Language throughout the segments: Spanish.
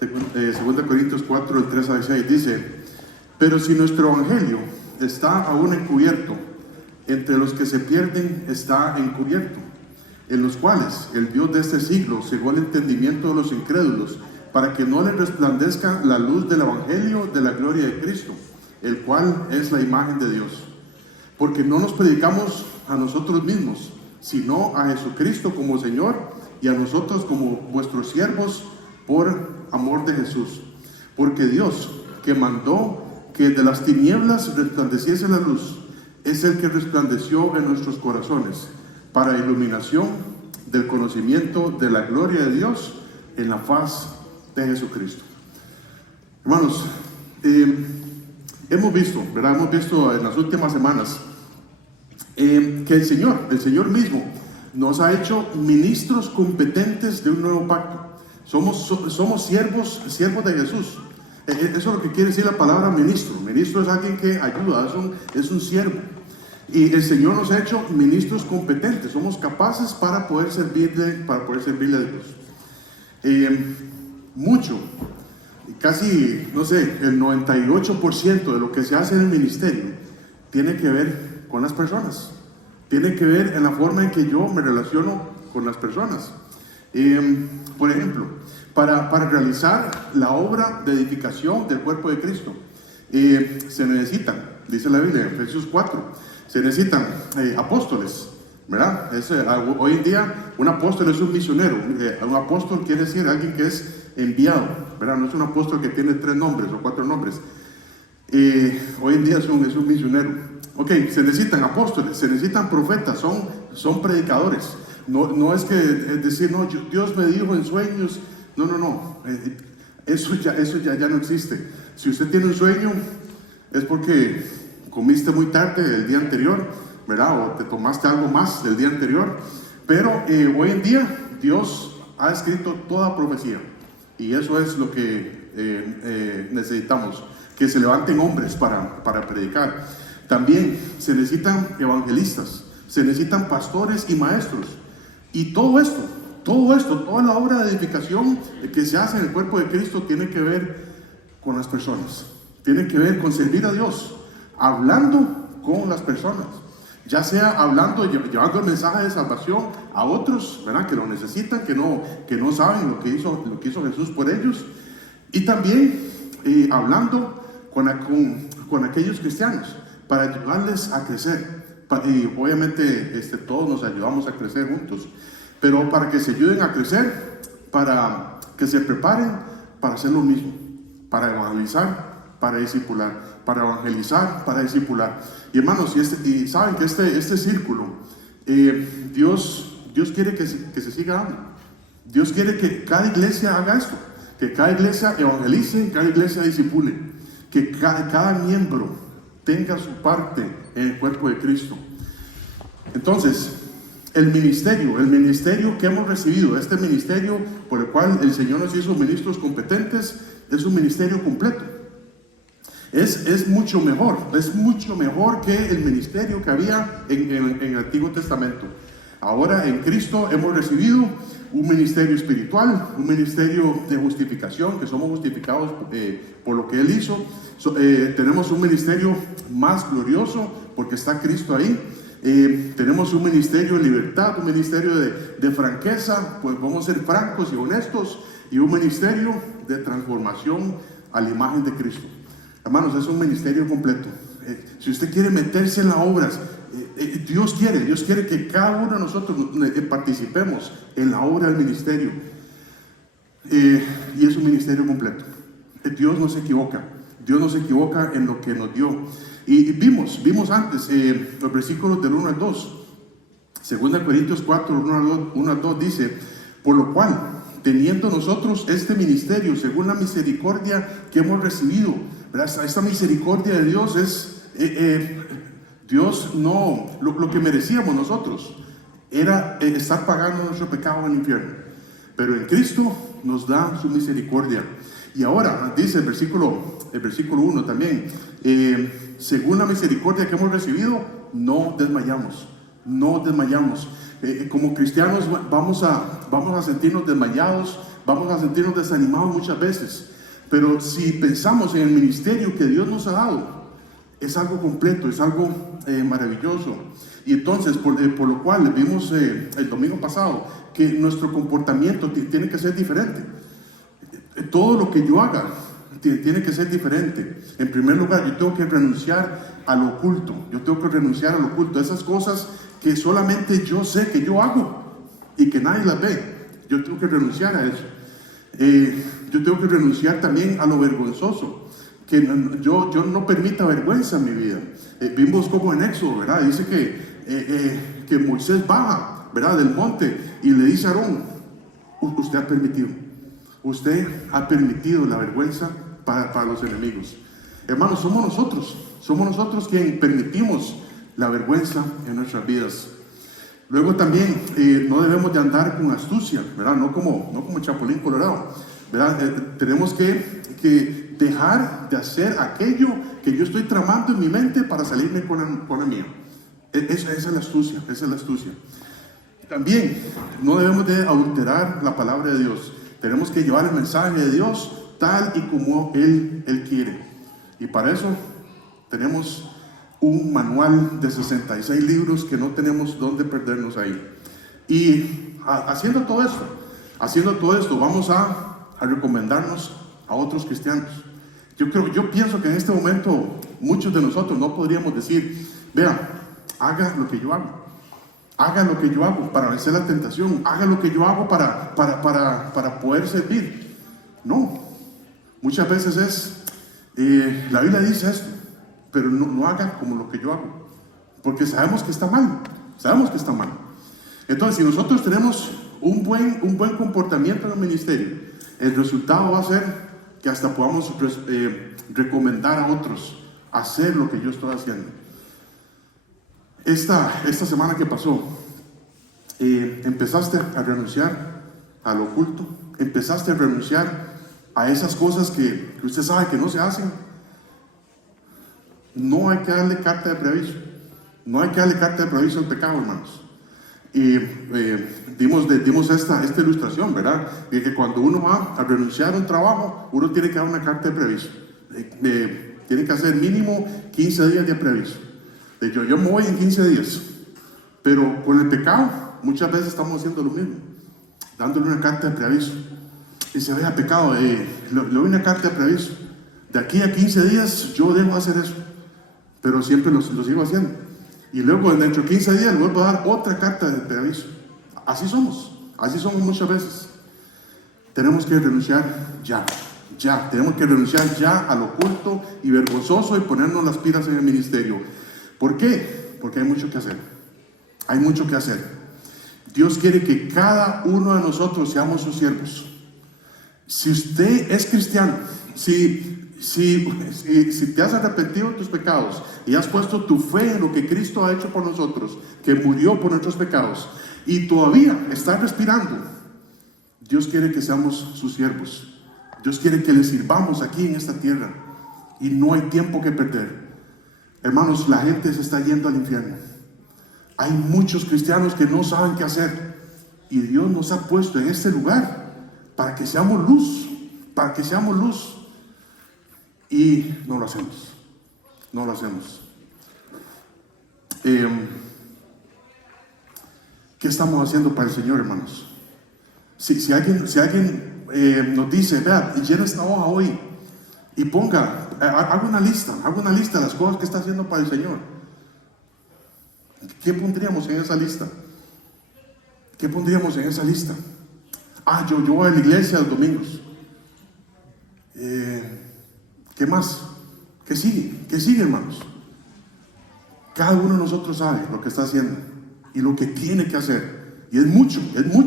2 Corintios 4, del 3 al 6 dice: pero si nuestro evangelio está aún encubierto, entre los que se pierden está encubierto, en los cuales el Dios de este siglo cegó el entendimiento de los incrédulos, para que no les resplandezca la luz del evangelio de la gloria de Cristo, el cual es la imagen de Dios. Porque no nos predicamos a nosotros mismos, sino a Jesucristo como Señor, y a nosotros como vuestros siervos por amor de Jesús. Porque Dios, que mandó que de las tinieblas resplandeciese la luz, es el que resplandeció en nuestros corazones para iluminación del conocimiento de la gloria de Dios en la faz de Jesucristo. Hermanos, hemos visto en las últimas semanas que el Señor mismo nos ha hecho ministros competentes de un nuevo pacto. Somos siervos de Jesús. Eso es lo que quiere decir la palabra ministro. Ministro es alguien que ayuda, es un siervo. Y el Señor nos ha hecho ministros competentes. Somos capaces para poder servirle a Dios. Mucho, casi, el 98% de lo que se hace en el ministerio tiene que ver con las personas. Tiene que ver en la forma en que yo me relaciono con las personas. Por ejemplo, para realizar la obra de edificación del cuerpo de Cristo, se necesitan, dice la Biblia en Efesios 4, se necesitan apóstoles, ¿verdad? Hoy en día un apóstol es un misionero. Un apóstol quiere decir alguien que es enviado, ¿verdad? No es un apóstol que tiene 3 nombres o 4 nombres. Hoy en día es un misionero. Ok, se necesitan apóstoles, se necesitan profetas, son predicadores. No es que decir, no, Dios me dijo en sueños. No. Eso ya no existe. Si usted tiene un sueño, es porque comiste muy tarde el día anterior, ¿verdad? O te tomaste algo más del día anterior. Pero hoy en día Dios ha escrito toda profecía. Y eso es lo que necesitamos, que se levanten hombres para predicar. También se necesitan evangelistas, se necesitan pastores y maestros. Y todo esto, toda la obra de edificación que se hace en el cuerpo de Cristo tiene que ver con las personas. Tiene que ver con servir a Dios, hablando con las personas. Ya sea hablando, llevando el mensaje de salvación a otros, ¿verdad? Que lo necesitan, que no saben lo que hizo Jesús por ellos. Y también hablando con aquellos cristianos, para ayudarles a crecer. Y obviamente todos nos ayudamos a crecer juntos, pero para que se ayuden a crecer, para que se preparen para hacer lo mismo, para evangelizar, para discipular, para evangelizar, para discipular. Y hermanos, y saben que este círculo, Dios quiere que se siga dando. Dios quiere que cada iglesia haga esto, que cada iglesia evangelice, cada iglesia discipule, que cada miembro tenga su parte en el cuerpo de Cristo. Entonces, el ministerio que hemos recibido, este ministerio por el cual el Señor nos hizo ministros competentes, es un ministerio completo. Es mucho mejor que el ministerio que había en el Antiguo Testamento. Ahora en Cristo hemos recibido un ministerio espiritual, un ministerio de justificación, que somos justificados por lo que Él hizo. Tenemos un ministerio más glorioso porque está Cristo ahí. Tenemos un ministerio de libertad, un ministerio de franqueza, pues vamos a ser francos y honestos, y un ministerio de transformación a la imagen de Cristo. Hermanos, es un ministerio completo. Si usted quiere meterse en las obras, Dios quiere que cada uno de nosotros participemos en la obra del ministerio. Y es un ministerio completo. Dios no se equivoca en lo que nos dio. Y vimos antes los versículos del 1 al 2. 2 Corintios 4, 1 al 2 dice: por lo cual, teniendo nosotros este ministerio según la misericordia que hemos recibido, ¿verdad? Esta misericordia de Dios es Dios no, lo que merecíamos nosotros era estar pagando nuestro pecado en el infierno, pero en Cristo nos da su misericordia. Y ahora dice el versículo 1 también, según la misericordia que hemos recibido, no desmayamos. Como cristianos vamos a sentirnos desmayados, vamos a sentirnos desanimados muchas veces. Pero si pensamos en el ministerio que Dios nos ha dado, es algo completo, es algo maravilloso. Y entonces, por lo cual vimos el domingo pasado que nuestro comportamiento tiene que ser diferente. Todo lo que yo haga tiene que ser diferente. En primer lugar, yo tengo que renunciar a lo oculto. Yo tengo que renunciar a lo oculto. Esas cosas que solamente yo sé que yo hago y que nadie las ve. Yo tengo que renunciar a eso. Yo tengo que renunciar también a lo vergonzoso. Que yo no permita vergüenza en mi vida. Vimos como en Éxodo, ¿verdad? Dice que Moisés baja, ¿verdad?, del monte y le dice a Aarón: usted ha permitido la vergüenza para los enemigos. Hermanos, somos nosotros quienes permitimos la vergüenza en nuestras vidas. Luego también no debemos de andar con astucia, ¿verdad? No como Chapulín Colorado, ¿verdad? Tenemos que dejar de hacer aquello que yo estoy tramando en mi mente para salirme con la mía. Esa es la astucia, También no debemos de adulterar la palabra de Dios. Tenemos que llevar el mensaje de Dios tal y como Él quiere. Y para eso tenemos un manual de 66 libros que no tenemos dónde perdernos ahí. Y haciendo todo esto, vamos a recomendarnos a otros cristianos. Yo pienso que en este momento muchos de nosotros no podríamos decir: vea, haga lo que yo hago. Haga lo que yo hago para vencer la tentación. Haga lo que yo hago para poder servir. No. Muchas veces la Biblia dice esto, pero no haga como lo que yo hago. Porque sabemos que está mal. Entonces, si nosotros tenemos un buen comportamiento en el ministerio, el resultado va a ser que hasta podamos recomendar a otros hacer lo que yo estoy haciendo. Esta semana que pasó, empezaste a renunciar a lo oculto, empezaste a renunciar a esas cosas que usted sabe que no se hacen. No hay que darle carta de preaviso al pecado, hermanos. Y dimos esta ilustración, ¿verdad? De que cuando uno va a renunciar a un trabajo, uno tiene que dar una carta de preaviso. Tiene que hacer mínimo 15 días de preaviso. Yo me voy en 15 días, pero con el pecado muchas veces estamos haciendo lo mismo, dándole una carta de preaviso. Y se vea pecado, le doy una carta de preaviso. De aquí a 15 días yo dejo hacer eso, pero siempre lo sigo haciendo. Y luego dentro de 15 días le vuelvo a dar otra carta de preaviso. Así somos muchas veces. Tenemos que renunciar ya. Tenemos que renunciar ya a lo oculto y vergonzoso y ponernos las pilas en el ministerio. ¿Por qué? Porque hay mucho que hacer. Dios quiere que cada uno de nosotros seamos sus siervos. Si usted es cristiano, si te has arrepentido de tus pecados y has puesto tu fe en lo que Cristo ha hecho por nosotros, que murió por nuestros pecados, y todavía estás respirando, Dios quiere que seamos sus siervos. Dios quiere que le sirvamos aquí en esta tierra, y no hay tiempo que perder. Hermanos, la gente se está yendo al infierno. Hay muchos cristianos que no saben qué hacer, y Dios nos ha puesto en este lugar para que seamos luz, y no lo hacemos. ¿Qué estamos haciendo para el Señor, hermanos? Si alguien nos dice: vea, llena esta hoja hoy y ponga, haga una lista de las cosas que está haciendo para el Señor. ¿Qué pondríamos en esa lista? Yo voy a la iglesia los domingos. ¿Qué más? ¿Qué sigue, hermanos? Cada uno de nosotros sabe lo que está haciendo y lo que tiene que hacer. Y es mucho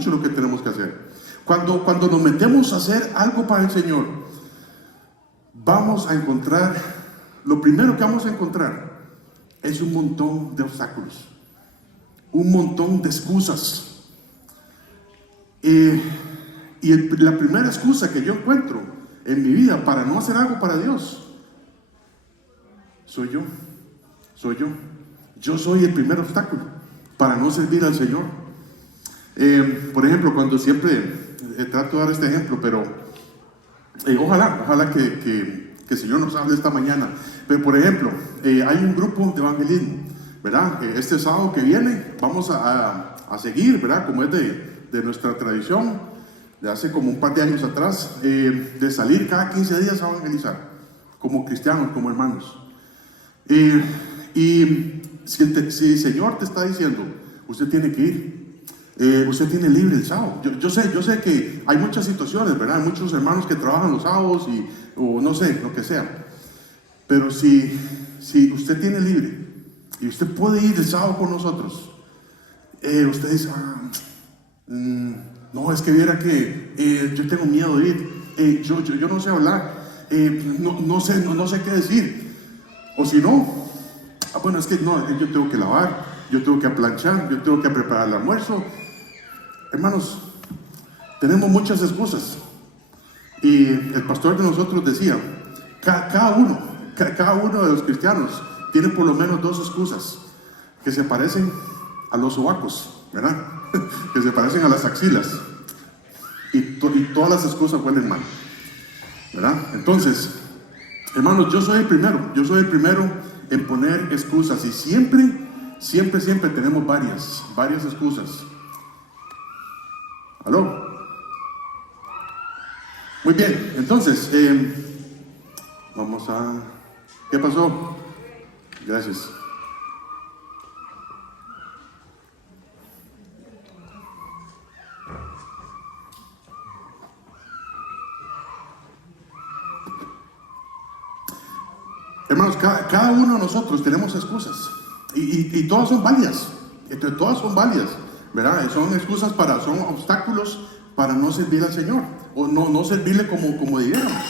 lo que tenemos que hacer. Cuando nos metemos a hacer algo para el Señor, lo primero que vamos a encontrar es un montón de obstáculos, un montón de excusas. La primera excusa que yo encuentro en mi vida para no hacer algo para Dios soy yo. Yo soy el primer obstáculo para no servir al Señor. Por ejemplo, cuando siempre trato de dar este ejemplo, pero ojalá que el Señor nos hable esta mañana. Pero, por ejemplo, hay un grupo de evangelismo, ¿verdad? Este sábado que viene vamos a seguir, ¿verdad? Como es de nuestra tradición, de hace como un par de años atrás, de salir cada 15 días a evangelizar, como cristianos, como hermanos. Y si el Señor te está diciendo, usted tiene que ir, usted tiene libre el sábado. Yo sé que hay muchas situaciones, ¿verdad? Hay muchos hermanos que trabajan los sábados o no sé, lo que sea. Pero si usted tiene libre y usted puede ir el sábado con nosotros, usted dice, no, es que viera que yo tengo miedo de ir, yo no sé hablar, no sé qué decir. O si no, bueno, es que no, yo tengo que lavar, yo tengo que planchar, yo tengo que preparar el almuerzo. Hermanos, tenemos muchas excusas. Y el pastor de nosotros decía, cada uno de los cristianos tiene por lo menos 2 excusas que se parecen a los sobacos, ¿verdad? Que se parecen a las axilas. Y todas las excusas huelen mal, ¿verdad? Entonces, hermanos, yo soy el primero en poner excusas, y siempre tenemos varias excusas. ¿Aló? Muy bien, entonces, vamos a... ¿Qué pasó? Gracias. Hermanos, cada uno de nosotros tenemos excusas y todas son válidas, ¿verdad? Son excusas son obstáculos para no servir al Señor o no servirle como diríamos.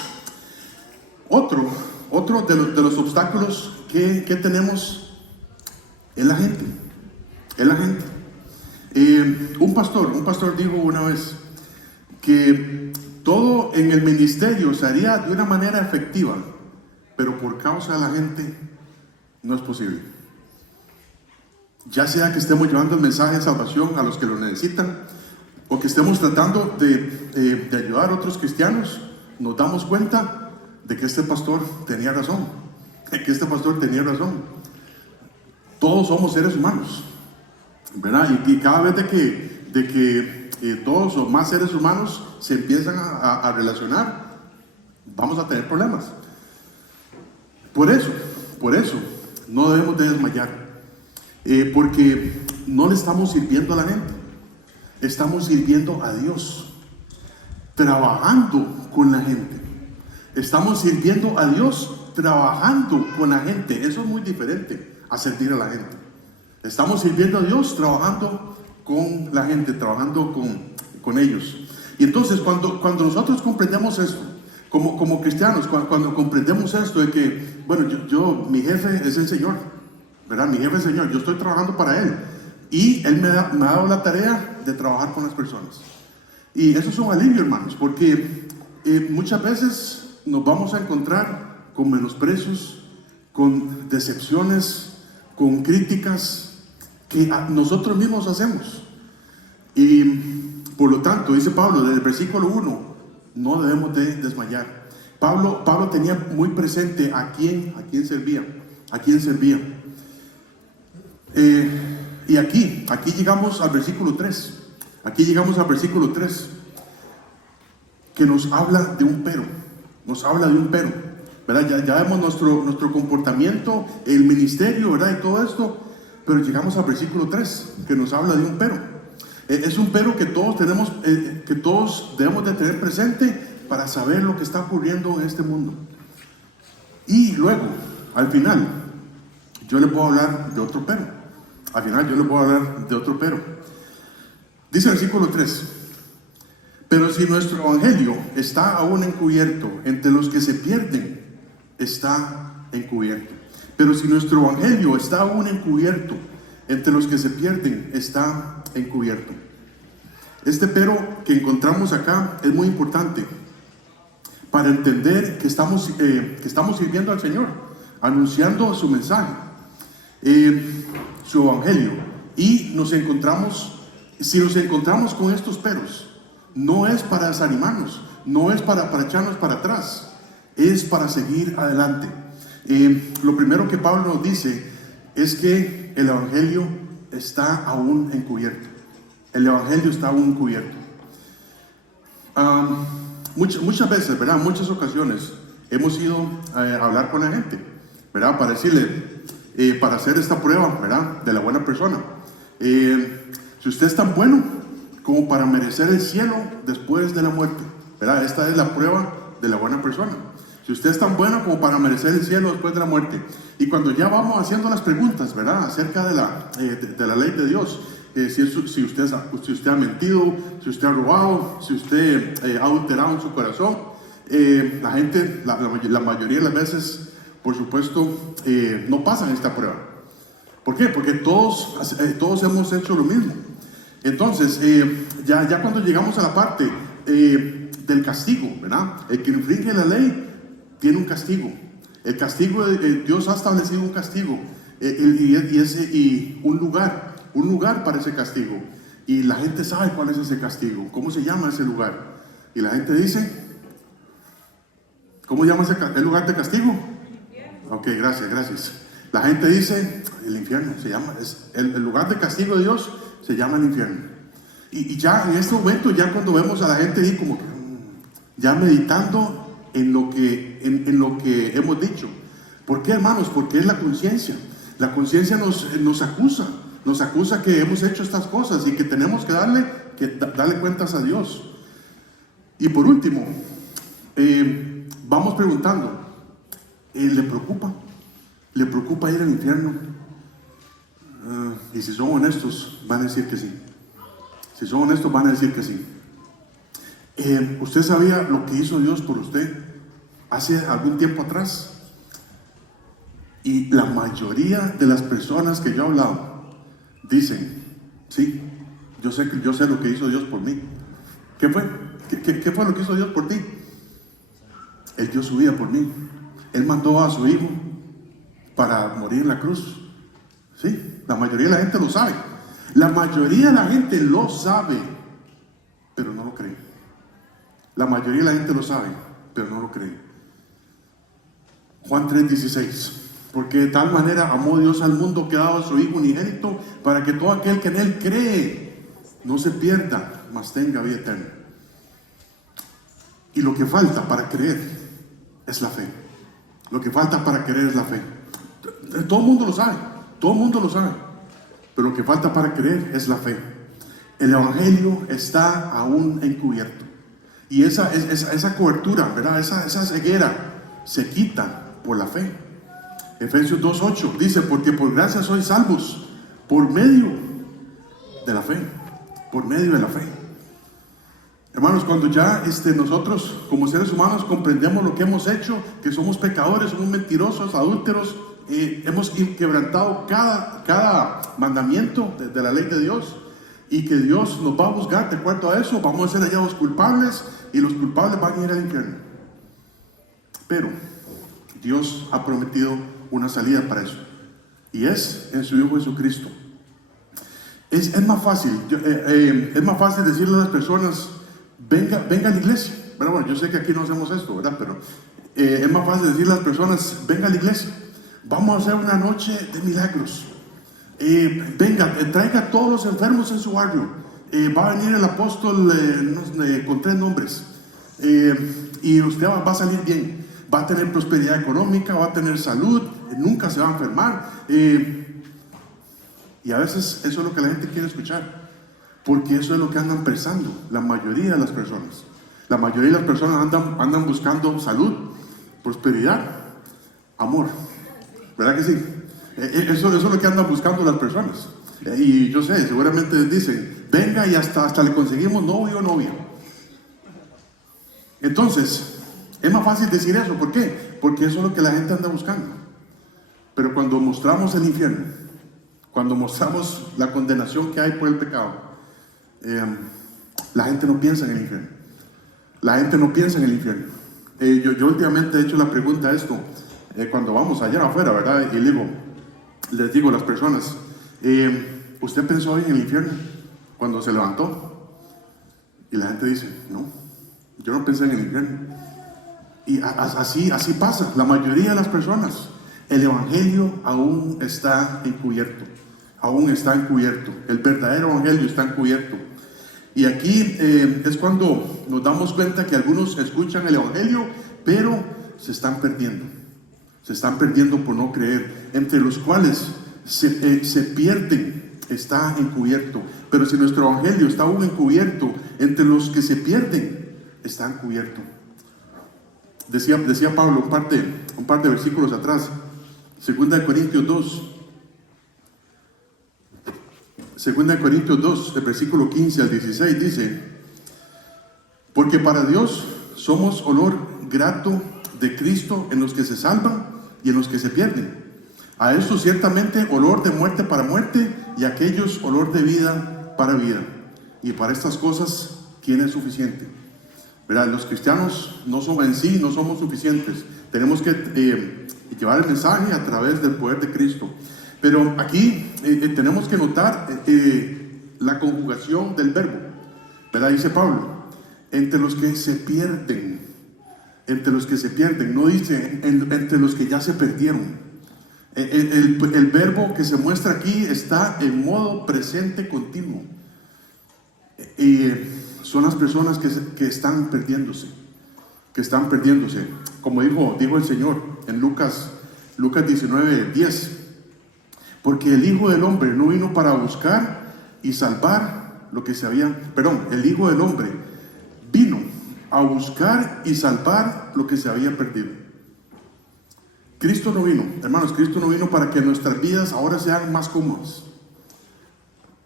Otro de los obstáculos que tenemos es la gente. Un pastor dijo una vez que todo en el ministerio se haría de una manera efectiva, pero por causa de la gente no es posible. Ya sea que estemos llevando el mensaje de salvación a los que lo necesitan, o que estemos tratando de ayudar a otros cristianos, nos damos cuenta de que este pastor tenía razón. Todos somos seres humanos, ¿verdad? Y cada vez de que 2 o más seres humanos se empiezan a relacionar, vamos a tener problemas. Por eso no debemos de desmayar, porque no le estamos sirviendo a la gente, estamos sirviendo a Dios, trabajando con la gente. Estamos sirviendo a Dios trabajando con la gente. Eso es muy diferente a servir a la gente. Estamos sirviendo a Dios trabajando con la gente, trabajando con ellos. Y entonces cuando nosotros comprendemos eso, como cristianos, cuando comprendemos esto de que, bueno, mi jefe es el Señor, ¿verdad? Mi jefe es el Señor, yo estoy trabajando para Él, y Él me ha dado la tarea de trabajar con las personas. Y eso es un alivio, hermanos, porque muchas veces nos vamos a encontrar con menosprecios, con decepciones, con críticas que nosotros mismos hacemos. Y por lo tanto, dice Pablo, desde el versículo 1, no debemos de desmayar. Pablo tenía muy presente a quién servía. Y aquí llegamos al versículo 3. Que nos habla de un pero. ¿Verdad? Ya vemos nuestro comportamiento, el ministerio, ¿verdad? Y todo esto. Pero llegamos al versículo 3, que nos habla de un pero. Es un pero que todos debemos de tener presente para saber lo que está ocurriendo en este mundo. Y luego, al final, yo les voy a hablar de otro pero. Dice el versículo 3: pero si nuestro evangelio está aún encubierto, entre los que se pierden, está encubierto. Pero si nuestro evangelio está aún encubierto, entre los que se pierden, está encubierto. Este pero que encontramos acá es muy importante para entender que estamos sirviendo al Señor, anunciando su mensaje, su evangelio. Y si nos encontramos con estos peros, no es para desanimarnos, no es para echarnos para atrás, es para seguir adelante. Lo primero que Pablo nos dice es que el Evangelio está aún encubierto. El Evangelio está aún encubierto. Muchas veces, ¿verdad? Muchas ocasiones hemos ido a hablar con la gente, ¿verdad? Para decirle, para hacer esta prueba, ¿verdad? De la buena persona. Si usted es tan bueno como para merecer el cielo después de la muerte, ¿verdad? Esta es la prueba de la buena persona. Si usted es tan bueno como para merecer el cielo después de la muerte. Y cuando ya vamos haciendo las preguntas, ¿verdad? Acerca de la ley de Dios, si usted ha mentido, si usted ha robado, si usted ha adulterado en su corazón, la gente, la mayoría de las veces, por supuesto, no pasan esta prueba. ¿Por qué? Porque todos hemos hecho lo mismo. Entonces, ya cuando llegamos a la parte del castigo, ¿verdad? El que infringe la ley tiene un castigo. El castigo, Dios ha establecido un castigo y un lugar para ese castigo. Y la gente sabe cuál es ese castigo, cómo se llama ese lugar. Y la gente dice, ¿cómo llama el lugar de castigo? Ok, gracias. La gente dice, el infierno se llama, el lugar de castigo de Dios se llama el infierno. Y ya en este momento, ya cuando vemos a la gente ahí como ya meditando en lo que hemos dicho. ¿Por qué, hermanos? Porque es la conciencia. La conciencia nos acusa que hemos hecho estas cosas y que tenemos que darle cuentas a Dios. Y por último, vamos preguntando, ¿le preocupa? ¿Le preocupa ir al infierno? Y si son honestos, van a decir que sí. Si son honestos, van a decir que sí. ¿Usted sabía lo que hizo Dios por usted hace algún tiempo atrás? Y la mayoría de las personas que yo he hablado dicen, sí, yo sé lo que hizo Dios por mí. ¿Qué fue? ¿Qué fue lo que hizo Dios por ti? Él dio su vida por mí. Él mandó a su hijo para morir en la cruz. Sí, la mayoría de la gente lo sabe. La mayoría de la gente lo sabe, pero no lo cree. La mayoría de la gente lo sabe, pero no lo cree. Juan 3:16. Porque de tal manera amó Dios al mundo que ha dado a su Hijo unigénito, para que todo aquel que en Él cree no se pierda, mas tenga vida eterna. Y lo que falta para creer es la fe. Lo que falta para creer es la fe. Todo el mundo lo sabe, todo el mundo lo sabe. Pero lo que falta para creer es la fe. El Evangelio está aún encubierto. Y esa cobertura, ¿verdad? Esa ceguera se quita por la fe. Efesios 2:8 dice, porque por gracia sois salvos por medio de la fe. Por medio de la fe. Hermanos, cuando ya nosotros como seres humanos comprendemos lo que hemos hecho, que somos pecadores, somos mentirosos, adúlteros, hemos quebrantado cada mandamiento de la ley de Dios, y que Dios nos va a juzgar de acuerdo a eso, vamos a ser hallados culpables y los culpables van a ir al infierno. Pero Dios ha prometido una salida para eso, y es en su Hijo Jesucristo. Es más fácil decirle a las personas, venga a la iglesia. Bueno, yo sé que aquí no hacemos esto, ¿verdad? Pero es más fácil decirle a las personas, venga a la iglesia, vamos a hacer una noche de milagros. Venga, traiga a todos los enfermos en su barrio. Va a venir el apóstol con 3 nombres, y usted va a salir bien, va a tener prosperidad económica, va a tener salud, nunca se va a enfermar. Y a veces eso es lo que la gente quiere escuchar, porque eso es lo que andan pensando la mayoría de las personas. La mayoría de las personas andan buscando salud, prosperidad, amor. ¿Verdad que sí? Eso es lo que andan buscando las personas. Y yo sé, seguramente dicen, venga y hasta le conseguimos novio o novia. Entonces, es más fácil decir eso. ¿Por qué? Porque eso es lo que la gente anda buscando. Pero cuando mostramos el infierno, cuando mostramos la condenación que hay por el pecado, la gente no piensa en el infierno. La gente no piensa en el infierno. Yo últimamente he hecho la pregunta esto, cuando vamos allá afuera, ¿verdad? Y les digo a las personas, ¿usted pensó hoy en el infierno cuando se levantó? Y la gente dice, no, yo no pensé en el infierno. Y así pasa, la mayoría de las personas. El evangelio aún está encubierto. Aún está encubierto. El verdadero evangelio está encubierto. Y aquí es cuando nos damos cuenta que algunos escuchan el evangelio, pero se están perdiendo. Se están perdiendo por no creer. Entre los cuales se pierden, está encubierto. Pero si nuestro evangelio está aún encubierto, entre los que se pierden, está encubierto. Decía Pablo un par de versículos atrás, 2 Corintios 2. 2 Corintios 2, del versículo 15 al 16, dice: porque para Dios somos olor grato de Cristo en los que se salvan y en los que se pierden. A estos ciertamente olor de muerte para muerte, y a aquellos olor de vida para vida. Y para estas cosas, ¿quién es suficiente? ¿Verdad? Los cristianos no somos suficientes. Tenemos que llevar el mensaje a través del poder de Cristo. Pero aquí tenemos que notar la conjugación del verbo, ¿verdad? Dice Pablo, entre los que se pierden. Entre los que se pierden, no dice entre los que ya se perdieron. El verbo que se muestra aquí está en modo presente continuo. Son las personas que están perdiéndose. Que están perdiéndose. Como dijo el Señor en Lucas 19:10. Porque el Hijo del Hombre no vino para buscar y salvar lo que se había... Perdón, el Hijo del Hombre vino a buscar y salvar lo que se había perdido. Cristo no vino, hermanos, Cristo no vino para que nuestras vidas ahora sean más cómodas.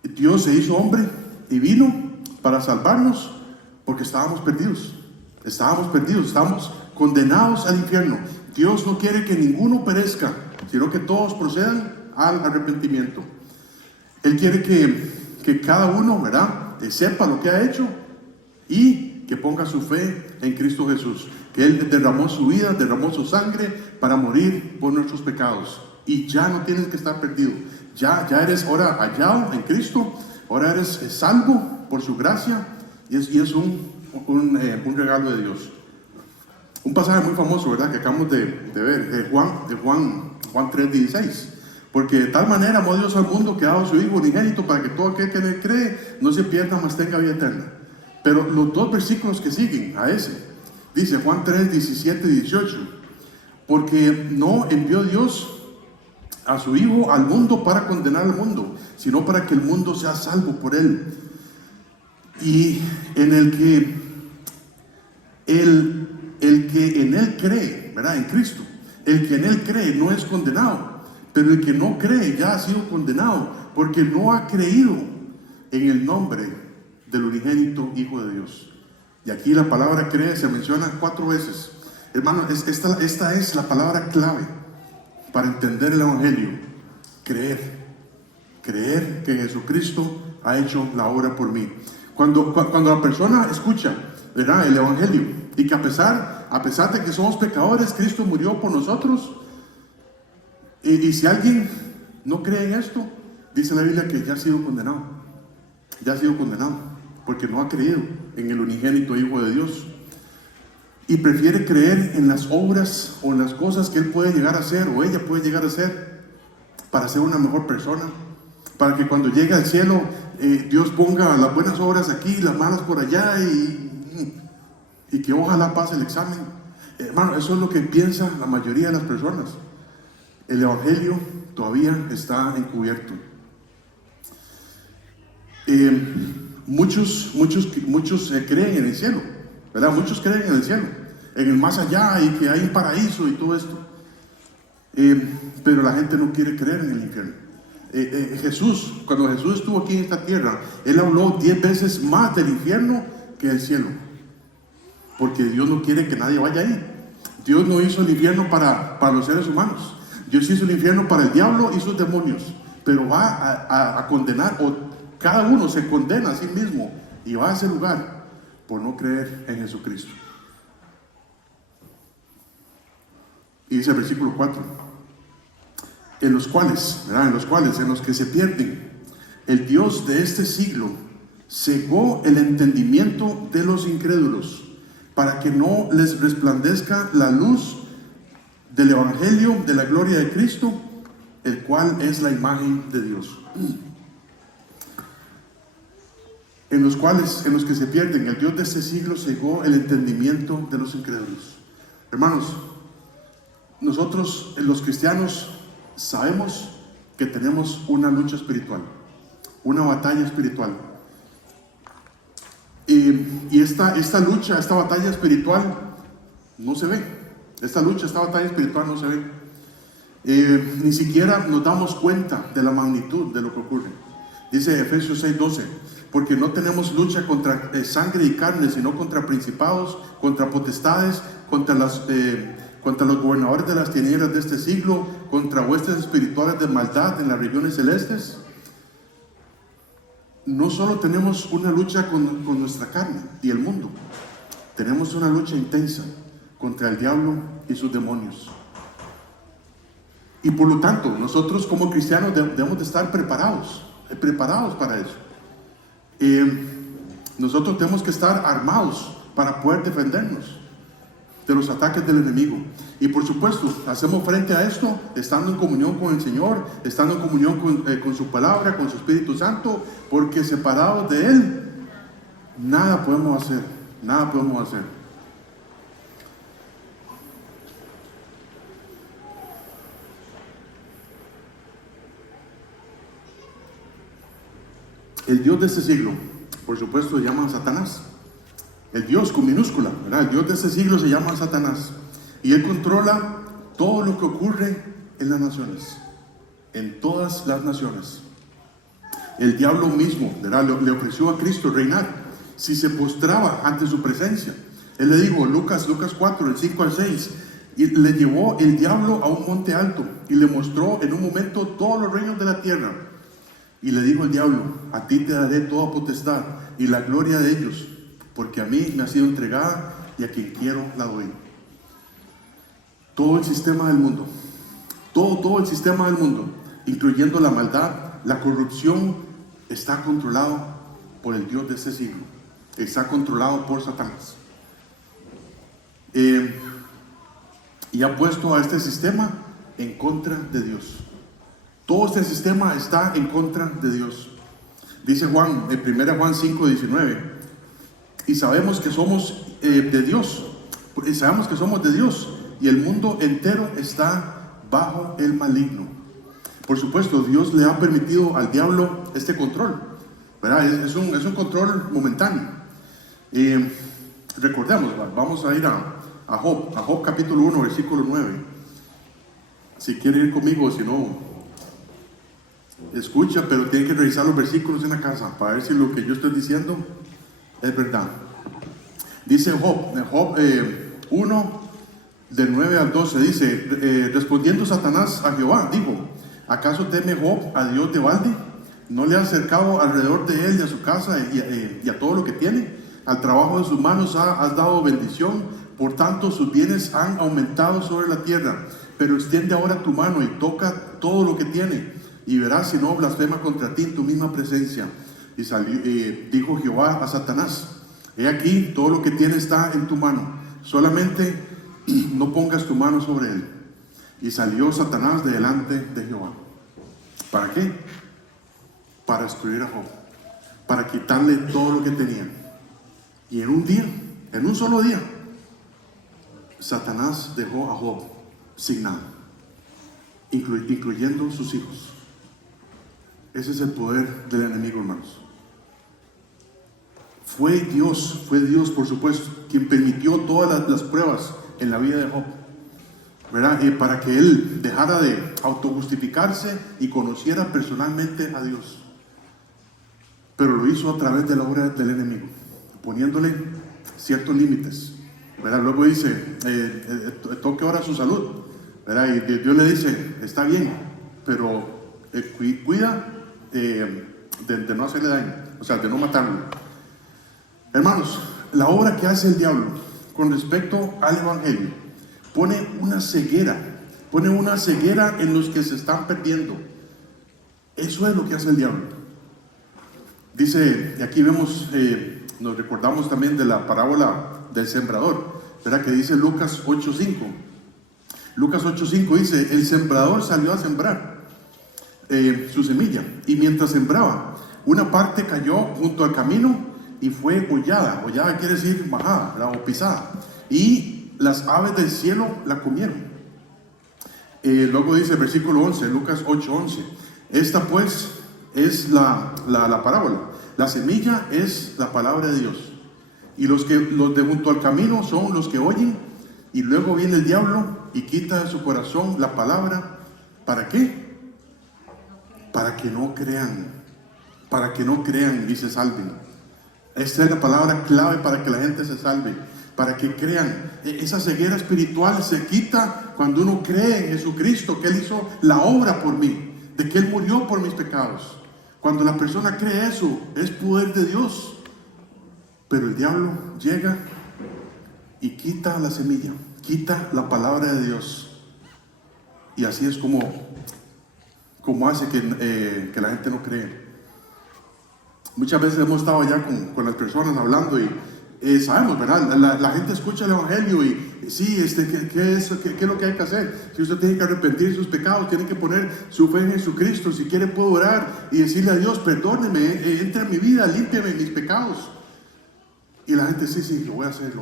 Dios se hizo hombre y vino para salvarnos porque estábamos perdidos. Estábamos condenados al infierno. Dios no quiere que ninguno perezca, sino que todos procedan al arrepentimiento. Él quiere que cada uno, ¿verdad?, sepa lo que ha hecho y que ponga su fe en Cristo Jesús. Que Él derramó su vida, derramó su sangre para morir por nuestros pecados. Y ya no tienes que estar perdido. Ya eres ahora hallado en Cristo. Ahora eres salvo por su gracia. Y es un regalo de Dios. Un pasaje muy famoso, ¿verdad?, que acabamos de ver. Juan 3:16. Porque de tal manera amó Dios al mundo que ha dado su Hijo unigénito para que todo aquel que en él cree no se pierda, mas tenga vida eterna. Pero los dos versículos que siguen a ese, dice Juan 3:17 y 18. Porque no envió Dios a su Hijo al mundo para condenar al mundo, sino para que el mundo sea salvo por él. Y en el que en él cree, ¿verdad?, en Cristo, el que en él cree no es condenado. Pero el que no cree ya ha sido condenado, porque no ha creído en el nombre del unigénito Hijo de Dios. Y aquí la palabra cree se menciona 4 veces. Hermano, esta es la palabra clave para entender el evangelio. Creer que Jesucristo ha hecho la obra por mí. Cuando la persona escucha, ¿verdad?, el evangelio, y que a pesar de que somos pecadores, Cristo murió por nosotros. Y si alguien no cree en esto, dice la Biblia que ya ha sido condenado. Ya ha sido condenado, porque no ha creído en el unigénito Hijo de Dios. Y prefiere creer en las obras o en las cosas que él puede llegar a hacer o ella puede llegar a hacer para ser una mejor persona. Para que cuando llegue al cielo, Dios ponga las buenas obras aquí, las malas por allá y que ojalá pase el examen. Hermano, eso es lo que piensa la mayoría de las personas. El evangelio todavía está encubierto. Muchos creen en el cielo, ¿verdad? Muchos creen en el cielo, en el más allá, y que hay un paraíso y todo esto. Pero la gente no quiere creer en el infierno. Cuando Jesús estuvo aquí en esta tierra, Él habló 10 veces más del infierno que del cielo, porque Dios no quiere que nadie vaya ahí. Dios no hizo el infierno para los seres humanos. Dios hizo el infierno para el diablo y sus demonios, pero va a condenar, o cada uno se condena a sí mismo y va a ese lugar por no creer en Jesucristo. Y dice el versículo 4: en los que se pierden, el Dios de este siglo cegó el entendimiento de los incrédulos, para que no les resplandezca la luz del Evangelio de la gloria de Cristo, el cual es la imagen de Dios. En los que se pierden, el Dios de este siglo cegó el entendimiento de los incrédulos. Hermanos, nosotros los cristianos sabemos que tenemos una lucha espiritual, una batalla espiritual. Y esta lucha, esta batalla espiritual no se ve. Esta batalla espiritual no se ve. Ni siquiera nos damos cuenta de la magnitud de lo que ocurre. Dice Efesios 6:12, porque no tenemos lucha contra sangre y carne, sino contra principados, contra potestades, contra los gobernadores de las tinieblas de este siglo, contra huestes espirituales de maldad en las regiones celestes. No solo tenemos una lucha con nuestra carne y el mundo, tenemos una lucha intensa contra el diablo y sus demonios. Y por lo tanto, nosotros como cristianos debemos de estar preparados para eso. Nosotros tenemos que estar armados para poder defendernos de los ataques del enemigo. Y por supuesto, hacemos frente a esto estando en comunión con el Señor, estando en comunión con su palabra, con su Espíritu Santo, porque separados de Él, nada podemos hacer. El Dios de este siglo, por supuesto, se llama Satanás. El Dios con minúscula, ¿verdad? El Dios de este siglo se llama Satanás. Y él controla todo lo que ocurre en las naciones, en todas las naciones. El diablo mismo, ¿verdad?, le ofreció a Cristo reinar si se postraba ante su presencia. Él le dijo, Lucas 4, del 5 al 6, y le llevó el diablo a un monte alto y le mostró en un momento todos los reinos de la tierra. Y le dijo el diablo, a ti te daré toda potestad y la gloria de ellos, porque a mí me ha sido entregada y a quien quiero la doy. Todo el sistema del mundo, todo el sistema del mundo, incluyendo la maldad, la corrupción, está controlado por el Dios de este siglo. Está controlado por Satanás. Y ha puesto a este sistema en contra de Dios. Todo este sistema está en contra de Dios. Dice Juan, en 1 Juan 5:19, y sabemos que somos de Dios, y el mundo entero está bajo el maligno. Por supuesto, Dios le ha permitido al diablo este control, ¿verdad? Es un control momentáneo. Recordemos, vamos a ir a Job capítulo 1, versículo 9. Si quiere ir conmigo, si no, escucha, pero tiene que revisar los versículos en la casa para ver si lo que yo estoy diciendo es verdad. Dice Job 1, del 9 al 12, dice, respondiendo Satanás a Jehová, dijo, ¿acaso teme Job a Dios de balde? ¿No le ha acercado alrededor de él y a su casa y a todo lo que tiene? Al trabajo de sus manos has dado bendición, por tanto sus bienes han aumentado sobre la tierra. Pero extiende ahora tu mano y toca todo lo que tiene, y verás si no blasfema contra ti en tu misma presencia. Y dijo Jehová a Satanás, he aquí, todo lo que tiene está en tu mano, solamente no pongas tu mano sobre él. Y salió Satanás de delante de Jehová. ¿Para qué? Para destruir a Job, para quitarle todo lo que tenía. Y en un solo día, Satanás dejó a Job sin nada, incluyendo sus hijos. Ese es el poder del enemigo, hermanos. Fue Dios, por supuesto, quien permitió todas las pruebas en la vida de Job, ¿verdad? Para que él dejara de autojustificarse y conociera personalmente a Dios. Pero lo hizo a través de la obra del enemigo, poniéndole ciertos límites, ¿verdad? Luego dice, toque ahora su salud, ¿verdad? Y Dios le dice, está bien, pero cuida de no hacerle daño, o sea, de no matarlo. Hermanos, la obra que hace el diablo con respecto al evangelio pone una ceguera en los que se están perdiendo. Eso es lo que hace el diablo. Dice, y aquí vemos, nos recordamos también de la parábola del sembrador, ¿verdad? Que dice Lucas 8:5. Lucas 8:5 dice, el sembrador salió a sembrar su semilla, y mientras sembraba, una parte cayó junto al camino y fue hollada. Hollada quiere decir bajada, ¿verdad? O pisada, y las aves del cielo la comieron. Luego dice el versículo 11, Lucas 8:11, esta pues es la parábola. La semilla es la palabra de Dios, y los de junto al camino son los que oyen, y luego viene el diablo y quita de su corazón la palabra. ¿Para qué? Para que no crean y se salven. Esta es la palabra clave para que la gente se salve, para que crean. Esa ceguera espiritual se quita cuando uno cree en Jesucristo, que Él hizo la obra por mí, de que Él murió por mis pecados. Cuando la persona cree eso, es poder de Dios. Pero el diablo llega y quita la semilla, quita la palabra de Dios, y así es como hace que la gente no cree. Muchas veces hemos estado allá con las personas hablando y sabemos, ¿verdad? La gente escucha el Evangelio y sí, ¿qué es lo que hay que hacer? Si usted tiene que arrepentir de sus pecados, tiene que poner su fe en Jesucristo. Si quiere, puede orar y decirle a Dios, perdóneme, entre en mi vida, límpiame mis pecados. Y la gente, sí, lo voy a hacer.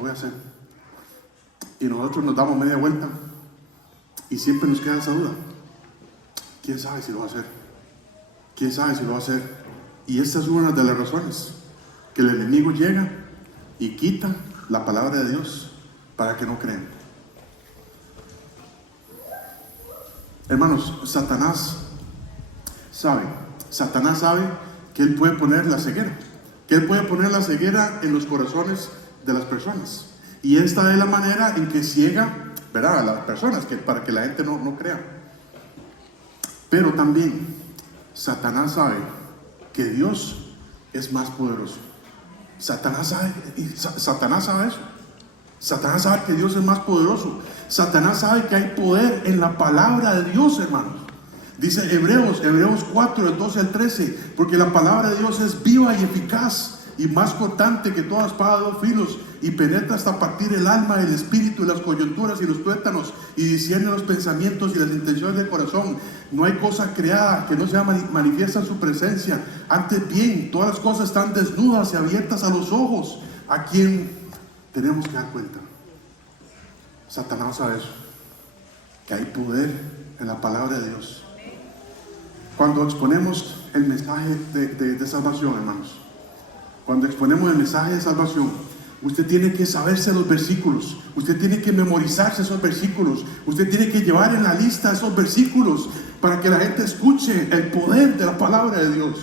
Y nosotros nos damos media vuelta y siempre nos queda esa duda. ¿Quién sabe si lo va a hacer? ¿Quién sabe si lo va a hacer? Y esta es una de las razones, que el enemigo llega y quita la palabra de Dios para que no crean. Hermanos, Satanás sabe que él puede poner la ceguera, en los corazones de las personas. Y esta es la manera en que ciega, ¿verdad?, a las personas, para que la gente no crea. Pero también Satanás sabe que Dios es más poderoso. Satanás sabe eso. Satanás sabe que Dios es más poderoso. Satanás sabe que hay poder en la palabra de Dios, hermanos. Dice Hebreos 4, del 12 al 13, porque la palabra de Dios es viva y eficaz y más cortante que toda espada de 2 filos, y penetra hasta partir el alma, el espíritu y las coyunturas y los tuétanos, y discierne los pensamientos y las intenciones del corazón. No hay cosa creada que no sea manifiesta en su presencia. Antes bien, todas las cosas están desnudas y abiertas a los ojos. ¿A quién tenemos que dar cuenta? Satanás sabe eso, que hay poder en la palabra de Dios. Cuando exponemos el mensaje de salvación, hermanos, cuando exponemos el mensaje de salvación, usted tiene que saberse los versículos, usted tiene que memorizarse esos versículos, usted tiene que llevar en la lista esos versículos para que la gente escuche el poder de la palabra de Dios.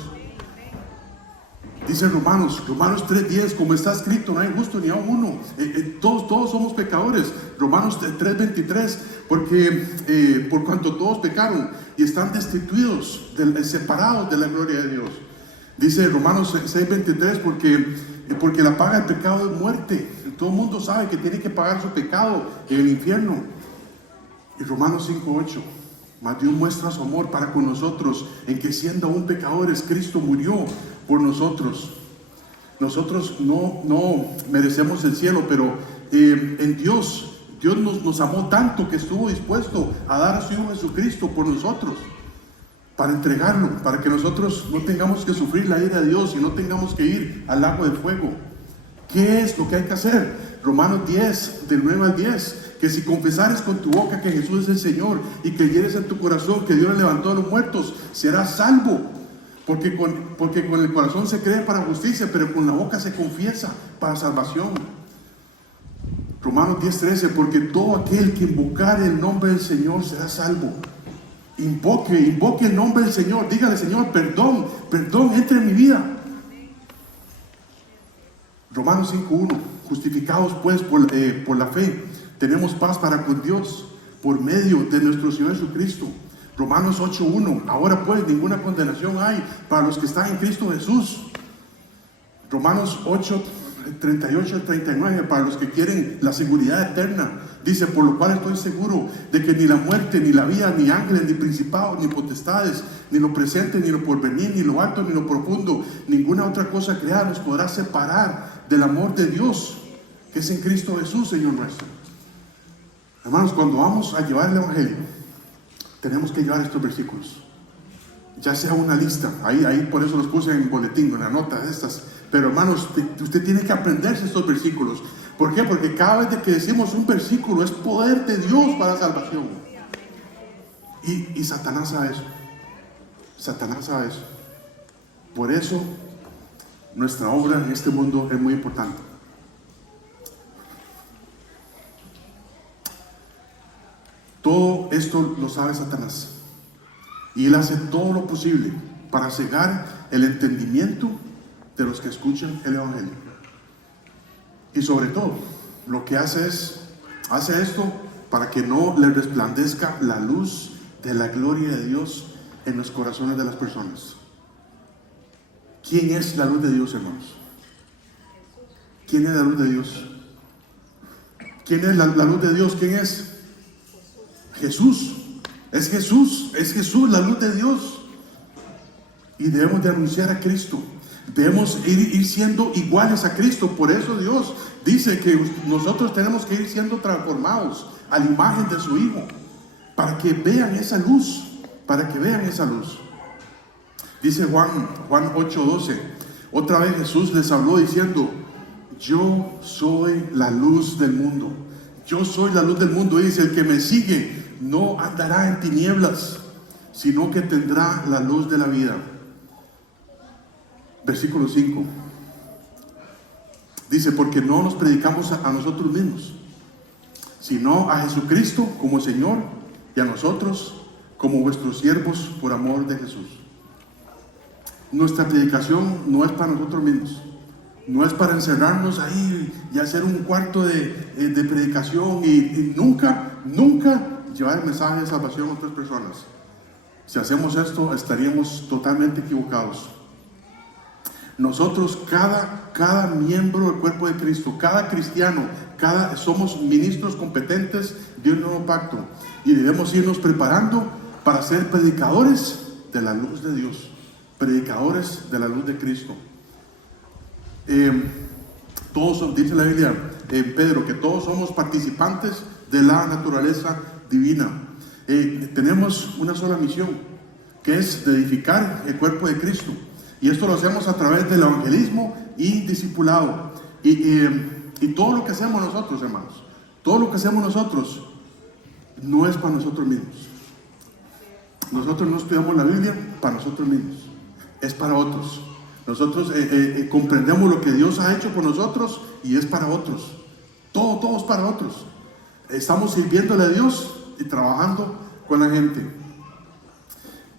Dice Romanos 3:10, como está escrito, no hay justo ni aun uno, todos somos pecadores. Romanos 3:23, porque por cuanto todos pecaron y están destituidos, separados de la gloria de Dios. Dice Romanos 6:23, porque la paga del pecado es muerte. Todo el mundo sabe que tiene que pagar su pecado en el infierno. Y Romanos 5:8, mas Dios muestra su amor para con nosotros, en que siendo aún pecadores, Cristo murió por nosotros. Nosotros no merecemos el cielo, pero en Dios nos amó tanto que estuvo dispuesto a dar a su Hijo Jesucristo por nosotros, para entregarlo, para que nosotros no tengamos que sufrir la ira de Dios y no tengamos que ir al lago de fuego. ¿Qué es lo que hay que hacer? Romanos 10, del 9 al 10, que si confesares con tu boca que Jesús es el Señor y creyeres en tu corazón que Dios le levantó a los muertos, serás salvo. Porque con el corazón se cree para justicia, pero con la boca se confiesa para salvación. Romanos 10:13, porque todo aquel que invocare el nombre del Señor será salvo. Invoque el nombre del Señor. Dígale: Señor, perdón, entre en mi vida. Romanos 5:1, justificados pues por la fe, tenemos paz para con Dios por medio de nuestro Señor Jesucristo. Romanos 8:1, ahora pues ninguna condenación hay para los que están en Cristo Jesús. Romanos 8, 38 al 39, para los que quieren la seguridad eterna, dice: por lo cual estoy seguro de que ni la muerte, ni la vida, ni ángeles, ni principados, ni potestades, ni lo presente, ni lo porvenir, ni lo alto, ni lo profundo, ninguna otra cosa creada nos podrá separar del amor de Dios que es en Cristo Jesús, Señor nuestro. Hermanos, cuando vamos a llevar el Evangelio, tenemos que llevar estos versículos, ya sea una lista, ahí por eso los puse en boletín, en la nota de estas. Pero hermanos, usted tiene que aprenderse estos versículos. ¿Por qué? Porque cada vez que decimos un versículo es poder de Dios para la salvación. Y Satanás sabe eso. Satanás sabe eso. Por eso nuestra obra en este mundo es muy importante. Todo esto lo sabe Satanás. Y él hace todo lo posible para cegar el entendimiento de los que escuchan el Evangelio. Y sobre todo, lo que hace esto para que no le resplandezca la luz de la gloria de Dios en los corazones de las personas. ¿Quién es la luz de Dios, hermanos? ¿Quién es la luz de Dios? ¿Quién es la luz de Dios? ¿Quién es? Jesús. Es Jesús la luz de Dios. Y debemos de anunciar a Cristo. Debemos ir siendo iguales a Cristo. Por eso Dios dice que nosotros tenemos que ir siendo transformados a la imagen de su Hijo, para que vean esa luz, Dice Juan 8:12, otra vez Jesús les habló diciendo: yo soy la luz del mundo. Yo soy la luz del mundo. Y dice: el que me sigue no andará en tinieblas, sino que tendrá la luz de la vida. Versículo 5 dice: porque no nos predicamos a nosotros mismos, sino a Jesucristo como Señor, y a nosotros como vuestros siervos por amor de Jesús. Nuestra predicación no es para nosotros mismos, no es para encerrarnos ahí y hacer un cuarto de predicación y nunca llevar el mensaje de salvación a otras personas. Si hacemos esto, estaríamos totalmente equivocados. Nosotros, cada miembro del cuerpo de Cristo, cada cristiano, somos ministros competentes de un nuevo pacto, y debemos irnos preparando para ser predicadores de la luz de Dios, predicadores de la luz de Cristo. Dice la Biblia en Pedro que todos somos participantes de la naturaleza divina. Tenemos una sola misión, que es de edificar el cuerpo de Cristo. Y esto lo hacemos a través del evangelismo y discipulado. Y todo lo que hacemos nosotros, hermanos, todo lo que hacemos nosotros no es para nosotros mismos. Nosotros no estudiamos la Biblia para nosotros mismos, es para otros. Nosotros comprendemos lo que Dios ha hecho por nosotros y es para otros. Todo es para otros. Estamos sirviéndole a Dios y trabajando con la gente.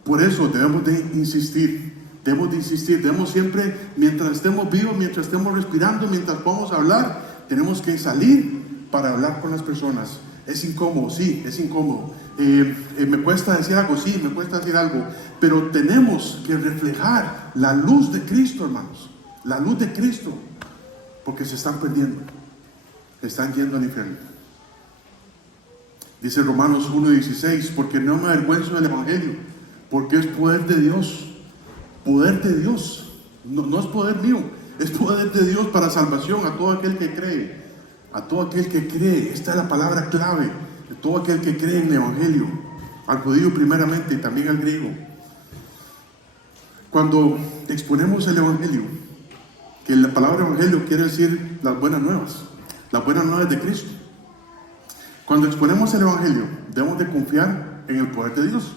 Por eso debemos de insistir, debemos siempre, mientras estemos vivos, mientras estemos respirando, mientras podamos hablar, tenemos que salir para hablar con las personas. Es incómodo, sí, es incómodo. Me cuesta decir algo, sí, me cuesta decir algo, pero tenemos que reflejar la luz de Cristo, hermanos, la luz de Cristo, porque se están perdiendo, están yendo al infierno. Dice Romanos 1:16, porque no me avergüenzo del Evangelio, porque es poder de Dios, no es poder mío, es poder de Dios para salvación a todo aquel que cree. A todo aquel que cree. Esta es la palabra clave. De todo aquel que cree en el Evangelio, al judío primeramente y también al griego. Cuando exponemos el Evangelio, que la palabra Evangelio quiere decir las buenas nuevas de Cristo. Cuando exponemos el Evangelio, debemos de confiar en el poder de Dios.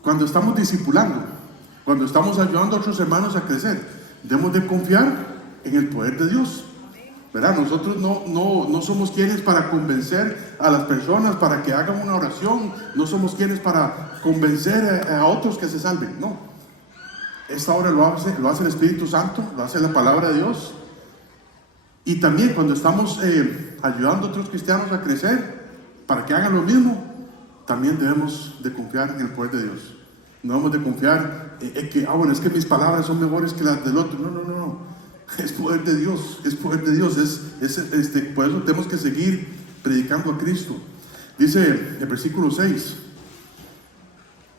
Cuando estamos discipulando, cuando estamos ayudando a otros hermanos a crecer, debemos de confiar en el poder de Dios. ¿Verdad? Nosotros no somos quienes para convencer a las personas para que hagan una oración, no somos quienes para convencer a otros que se salven, no. Esta obra lo hace el Espíritu Santo, lo hace la palabra de Dios. Y también cuando estamos ayudando a otros cristianos a crecer para que hagan lo mismo, también debemos de confiar en el poder de Dios. No debemos de confiar es que mis palabras son mejores que las del otro. No. Es poder de Dios, es poder de Dios. Por eso tenemos que seguir predicando a Cristo. Dice el versículo 6,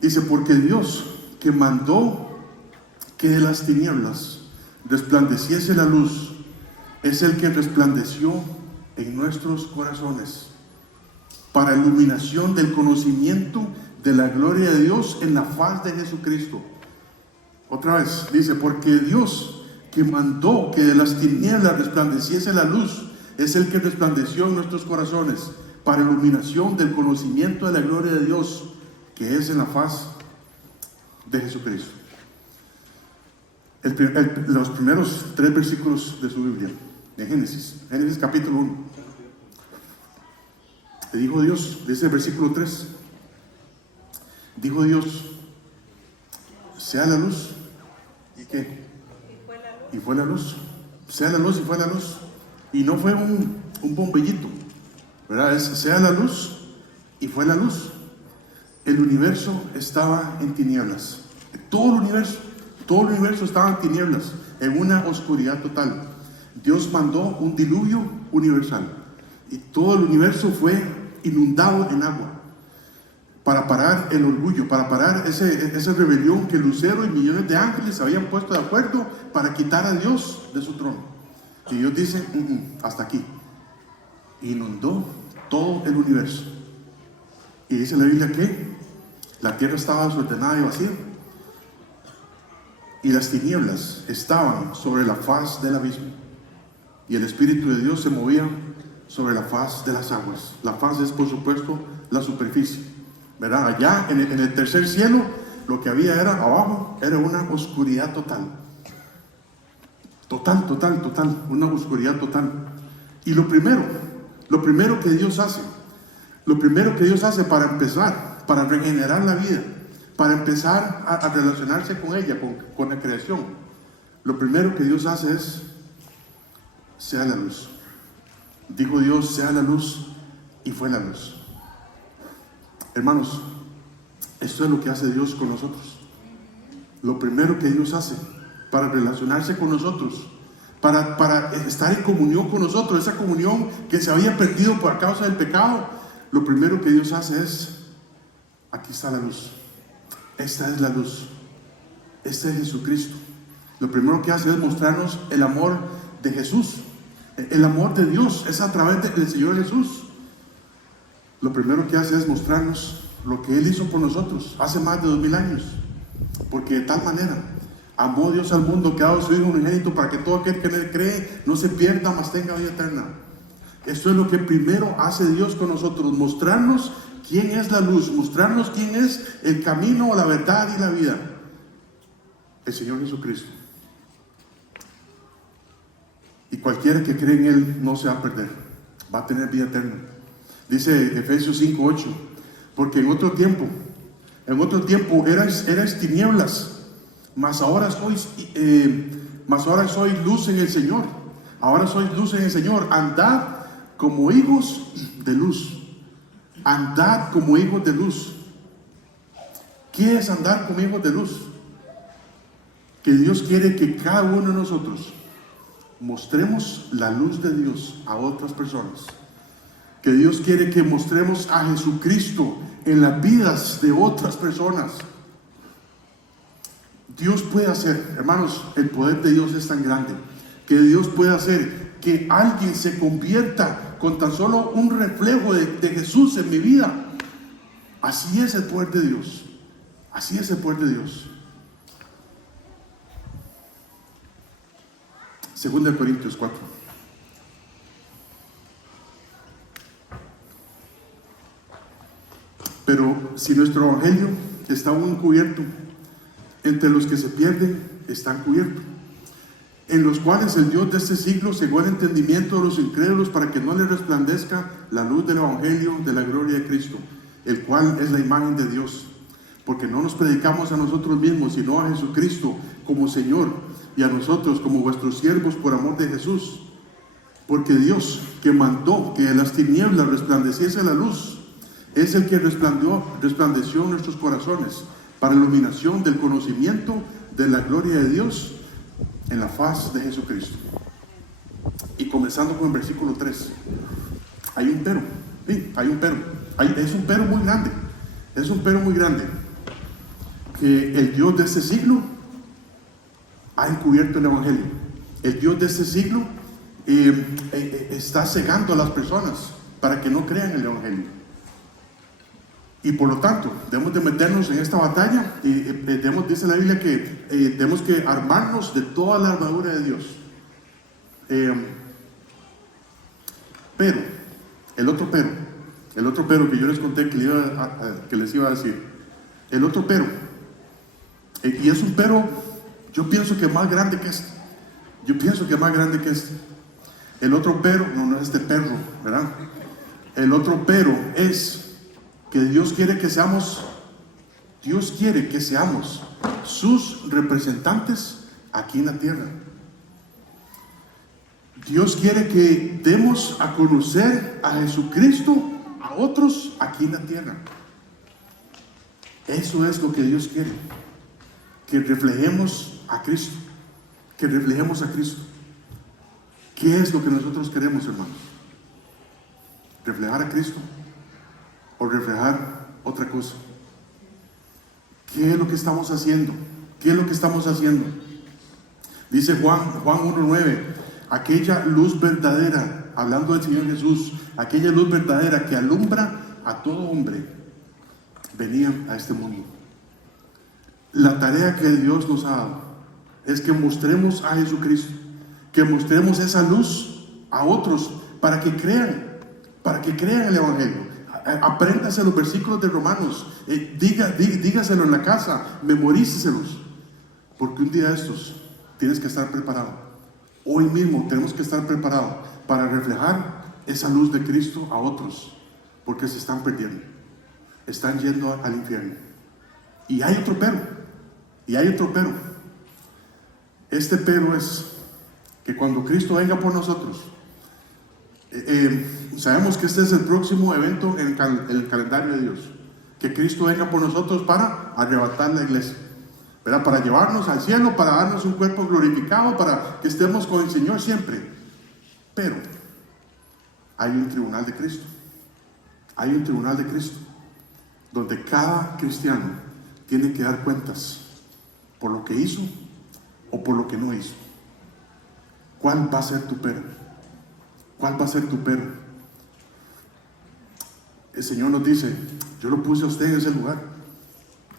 dice, porque Dios que mandó que de las tinieblas resplandeciese la luz, es el que resplandeció en nuestros corazones para iluminación del conocimiento de la gloria de Dios en la faz de Jesucristo. Otra vez, dice, porque Dios que mandó que de las tinieblas resplandeciese la luz, es el que resplandeció en nuestros corazones para iluminación del conocimiento de la gloria de Dios que es en la faz de Jesucristo. Los primeros 3 versículos de su Biblia, de Génesis capítulo 1. Le dijo Dios, dice el versículo 3, dijo Dios, sea la luz. ¿Y qué? Y fue la luz. Sea la luz y fue la luz. Y no fue un bombillito, ¿verdad? Sea la luz y fue la luz. El universo estaba en tinieblas. Todo el universo estaba en tinieblas, en una oscuridad total. Dios mandó un diluvio universal y todo el universo fue inundado en agua para parar el orgullo, para parar esa rebelión que Lucero y millones de ángeles habían puesto de acuerdo para quitar a Dios de su trono. Y Dios dice, hasta aquí. Inundó todo el universo. Y dice la Biblia que la tierra estaba desordenada y vacía, y las tinieblas estaban sobre la faz del abismo, y el Espíritu de Dios se movía sobre la faz de las aguas. La faz es, por supuesto, la superficie, ¿verdad? Allá en el tercer cielo, lo que había abajo era una oscuridad total, una oscuridad total. Y lo primero que Dios hace para empezar, para regenerar la vida, para empezar a relacionarse con ella, con la creación, lo primero que Dios hace es, sea la luz. Dijo Dios, sea la luz, y fue la luz. Hermanos, esto es lo que hace Dios con nosotros. Lo primero que Dios hace para relacionarse con nosotros, para estar en comunión con nosotros, esa comunión que se había perdido por causa del pecado, lo primero que Dios hace es, aquí está la luz. Esta es la luz. Este es Jesucristo. Lo primero que hace es mostrarnos el amor de Jesús. El amor de Dios es a través del Señor Jesús. Lo primero que hace es mostrarnos lo que Él hizo por nosotros hace más de 2000 años. Porque de tal manera amó Dios al mundo que ha dado su Hijo unigénito para que todo aquel que en Él cree no se pierda, mas tenga vida eterna. Esto es lo que primero hace Dios con nosotros, mostrarnos quién es la luz, mostrarnos quién es el camino, la verdad y la vida. El Señor Jesucristo. Y cualquiera que cree en Él no se va a perder, va a tener vida eterna. Dice Efesios 5:8, porque en otro tiempo erais tinieblas, mas ahora sois luz en el Señor. Ahora sois luz en el Señor. Andad como hijos de luz. Andad como hijos de luz. ¿Qué es andar como hijos de luz? Que Dios quiere que cada uno de nosotros mostremos la luz de Dios a otras personas. Que Dios quiere que mostremos a Jesucristo en las vidas de otras personas. Dios puede hacer, hermanos, el poder de Dios es tan grande, que Dios puede hacer que alguien se convierta con tan solo un reflejo de Jesús en mi vida. Así es el poder de Dios. Así es el poder de Dios. 2 Corintios 4. Pero si nuestro evangelio está aún encubierto, entre los que se pierden está encubierto, en los cuales el Dios de este siglo cegó el entendimiento de los incrédulos para que no les resplandezca la luz del evangelio de la gloria de Cristo, el cual es la imagen de Dios. Porque no nos predicamos a nosotros mismos, sino a Jesucristo como Señor, y a nosotros como vuestros siervos por amor de Jesús. Porque Dios, que mandó que de las tinieblas resplandeciese la luz, es el que resplandeció en nuestros corazones para iluminación del conocimiento de la gloria de Dios en la faz de Jesucristo. Y comenzando con el versículo 3, hay un pero, sí, hay un pero, es un pero muy grande, es un pero muy grande, que el Dios de este siglo ha encubierto el Evangelio. El Dios de este siglo está cegando a las personas para que no crean el Evangelio. Y por lo tanto, debemos de meternos en esta batalla y dice la Biblia que tenemos que armarnos de toda la armadura de Dios. Pero, el otro pero que yo les conté que les iba a decir, el otro pero, y es un pero, yo pienso que más grande que este. El otro pero, no es este perro, ¿verdad? El otro pero es que Dios quiere que seamos sus representantes aquí en la tierra. Dios quiere que demos a conocer a Jesucristo a otros aquí en la tierra. Eso es lo que Dios quiere, que reflejemos a Cristo, ¿Qué es lo que nosotros queremos, hermanos? ¿Reflejar a Cristo o reflejar otra cosa? ¿Qué es lo que estamos haciendo? Dice Juan 1:9, aquella luz verdadera, hablando del Señor Jesús, aquella luz verdadera que alumbra a todo hombre, venía a este mundo. La tarea que Dios nos ha dado es que mostremos a Jesucristo, que mostremos esa luz a otros para que crean el Evangelio. Apréndase los versículos de Romanos, dígaselo en la casa, memoríceselos, porque un día de estos tienes que estar preparado. Hoy mismo tenemos que estar preparados para reflejar esa luz de Cristo a otros, porque se están perdiendo, están yendo al infierno. Y hay otro pero. Este pero es que cuando Cristo venga por nosotros, sabemos que este es el próximo evento en el calendario de Dios, que Cristo venga por nosotros para arrebatar la iglesia, ¿verdad? Para llevarnos al cielo, para darnos un cuerpo glorificado, para que estemos con el Señor siempre. Pero hay un tribunal de Cristo, donde cada cristiano tiene que dar cuentas por lo que hizo o por lo que no hizo. ¿Cuál va a ser tu pero? El Señor nos dice, yo lo puse a usted en ese lugar,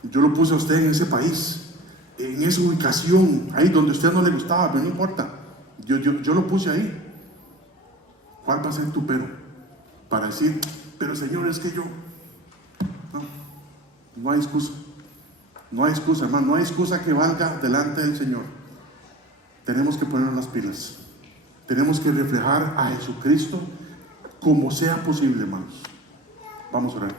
yo lo puse a usted en ese país, en esa ubicación, ahí donde a usted no le gustaba, pero no importa, yo lo puse ahí. ¿Cuál va a ser tu pero? Para decir, pero Señor, es que yo... No hay excusa, hermano, no hay excusa que valga delante del Señor. Tenemos que poner las pilas, tenemos que reflejar a Jesucristo como sea posible, hermanos. Vamos a orar.